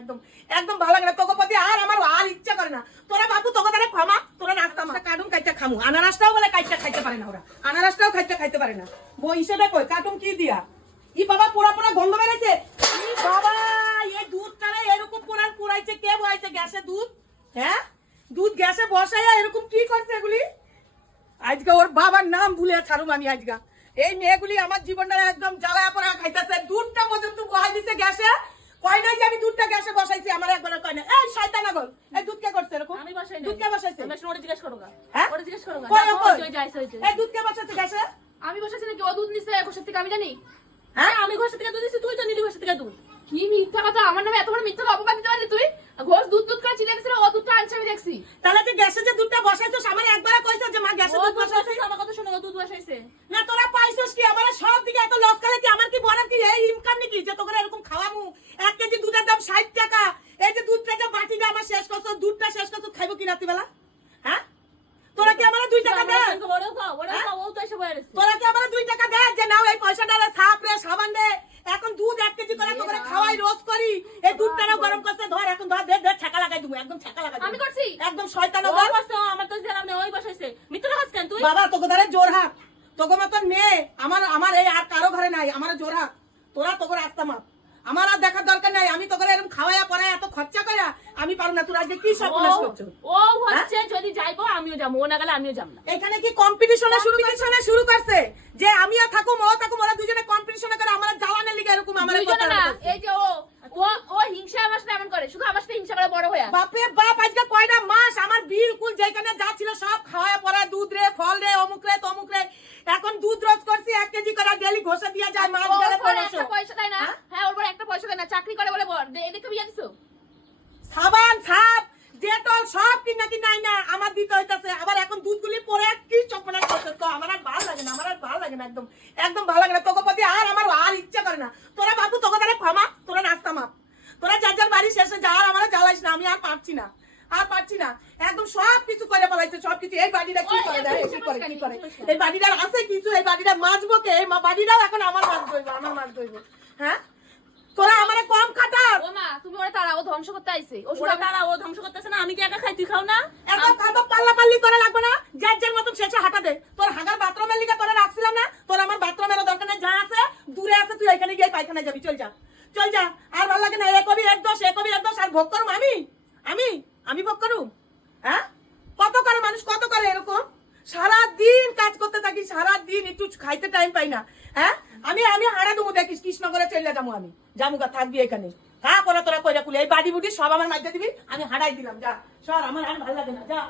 একদম একদম ভালো লাগে না। তোকে প্রতি আর আমার আর ইচ্ছা করে না। তোরা তোকে তারা ক্ষমা, তোরা নাস্তা খামু। বলে কাইতে খাইতে পারে না ওরা। খাইতে খাইতে পারে না। কই? কি দিয়া? ই বাবা পুরা পুরা গন্ধ ই বাবা, এই দুধটারে এরকম পুরাইছে কে বসাইছে গ্যাসে দুধ? হ্যাঁ? দুধ গ্যাসে বসাইয়া এরকম কি করছে এগুলি? আজকে ওর বাবার নাম ভুলে ছাড়ুম আমি আজকে এই মেয়েগুলি আমার জীবনটা একদম জ্বালায় পড়া খাইতেছে। দুধটা পর্যন্ত বহাই দিছে গ্যাসে। কয় নাই যে আমি দুধটা গ্যাসে বসাইছি? আমার একবার কয় না এই শয়তান আগল। এই দুধ কে করছে এরকম? আমি বসাই দুধ কে বসাইছে? আমি ওরে জিজ্ঞেস করো হ্যাঁ? ওরে জিজ্ঞেস করো গা। কই, যাইছ হইছে এই দুধ কে বসাইছে গ্যাসে? আমি বসাইছি নাকি? ও দুধ নিছে ঘষের থেকে আমি জানি। হ্যাঁ? আমি ঘষের থেকে দুধ নিছি তুই তো নিলি ঘষের থেকে দুধ। কি মিথ্যা কথা? আমার নামে এত বড় মিথ্যা অপবাদ দিতে পারলি তুই? ঘোষ দুধ দুধ করে চিলে দিছিল ও দুধটা আনছে আমি দেখছি। তাহলে যে গ্যাসে যে দুধটা বসাইছো আমার একবার কইছো যে মা গ্যাসে দুধ বসাইছে। আমার কথা শুনে দুধ বসাইছে। না তোরা পাইছস কি? আমার সব দিকে এত লস করে কি? আমার কি বড় কি? এই ইনকাম নাকি? যে তোকে এরকম খাওয়ামু এক কেজি দুধের দাম ষাট টাকা। এই যে দুধটা যে বাটিটা আমার শেষ করছ দুধটা শেষ করছ খাইবো কি রাত্রিবেলা? হ্যাঁ? তোরা কি আমার দুই টাকা দে ওরেও খাও ওরেও হ্যাঁ? তোরা কি আমার দুই টাকা দে যে নাও এই পয়সাটা সাপ রে সাবান দে এখন দুধ এক কেজি করে তোকে খাওয়াই রোজ করি। এই দুধটা গরম করতে ধর এখন ধর দে দে ছাকা লাগাই দিবো একদম ছাকা লাগাই আমি করছি। একদম শয়তান আমার তো জানাম নেই ওই বসাইছে। মিথ্যা কথা কেন তুই? বাবা তোকে ধরে জোর হাত। তোকে মতন মেয়ে আমার আমার এই আর কারও ঘরে নাই আমার জোর হাত। তোরা তোকে রাস্তা মাপ। আমার আর দেখার দরকার নাই। আমি তোকে এরকম খাওয়াইয়া পড়াই এত খরচা করে আমি পারব না। তোর আজকে কি সর্বনাশ করছ? ও হচ্ছে যদি যাইবো আমিও যাব। ও না গেলে আমিও যাব না। এখানে কি কম্পিটিশনে শুরু কম্পিটিশনে শুরু করছে? যে আমিও থাকুম ও থাকুম ওরা দুজনে কম্পিটিশনে করে আমার জ্বালানের লিগে এরকম আমার না এই যে ও ও ও হিংসা আমার সাথে এমন করে। শুধু আমার সাথে হিংসা করে বড় হয়ে বাপরে বাপ আজকে কয়টা মাস আমার বিলকুল যেখানে যা ছিল সব খাওয়া পড়া দুধ রে ফল রে অমুক রে তমুক রে। এখন দুধ রোজ করছি এক কেজি করে ডেলি ঘষে দিয়ে যায় মাছ ওর গেলে উপর পনেরোশো একটা পয়সা দেয় না হ্যাঁ? হ্যাঁ ওর উপর একটা পয়সা দেয় না চাকরি করে বলে বল দে- এদিকে বিয়ে দিছো সাবান সাপ ডেটল সব কিনা কি নাই না আমার দিতে হইতাছে। আবার এখন দুধগুলি পরে কি চপনা করছে তো আমার আর ভালো লাগে না আমার আর ভালো লাগে না একদম একদম ভালো লাগে না। তোকে প্রতি আর আমার আর ইচ্ছা করে না। তোরা বাবু তোকে তারা ক্ষমা তোরা নাস্তা মাপ। তোরা যার যার বাড়ি শেষে যা আর আমার জ্বালাইস না আমি আর পারছি না আর পারছি না। একদম সব কিছু করে বলাইছে সব কিছু। এই বাড়িটা কি করে দেখ, কি করে কি করে। এই বাড়িটার আছে কিছু এই বাড়িটা মাছবো কে? এই বাড়িটাও এখন আমার মাছ ধরবো আমার মাছ ধরবো। হ্যাঁ? তোরা আমারে কম খাটাস ও মা তুমি ওরা তারা ও ধ্বংস করতে আইছে। ও শুধু ওরা তারা ও ধ্বংস করতেছে না আমি কি একা খাই? তুই খাও না? এত পাল্লা পাল্লি করা লাগবে না। যার যার মতন শেষে হাঁটা দে। তোর হাগার বাথরুমের লিগে তোরা রাখছিলাম না তোর আমার বাথরুমের দরকার নেই যা আছে দূরে আছে তুই এখানে গিয়ে পায়খানায় যাবি। চল যা চল যা। আর ভালো লাগে না এ কবি এক দোষ এ কবি এক দোষ আর ভোগ করুম আমি? আমি? আমি ভোগ করুম? হ্যাঁ? কত করে মানুষ কত করে এরকম? সারা দিন কাজ করতে থাকি সারা দিন একটু খাইতে টাইম পাই না। হ্যাঁ? আমি আমি হারা দেবো দেখিস কৃষ্ণগরে চলে যাব আমি। জামুগা থাকবি এখানে। কা করে তোরা কইরা কুলে, এই বাড়ি বুটি সব আমার মাঝে দিবি, আমি হারাই দিলাম, যা। সর, আমার আর ভালো লাগে না, যা।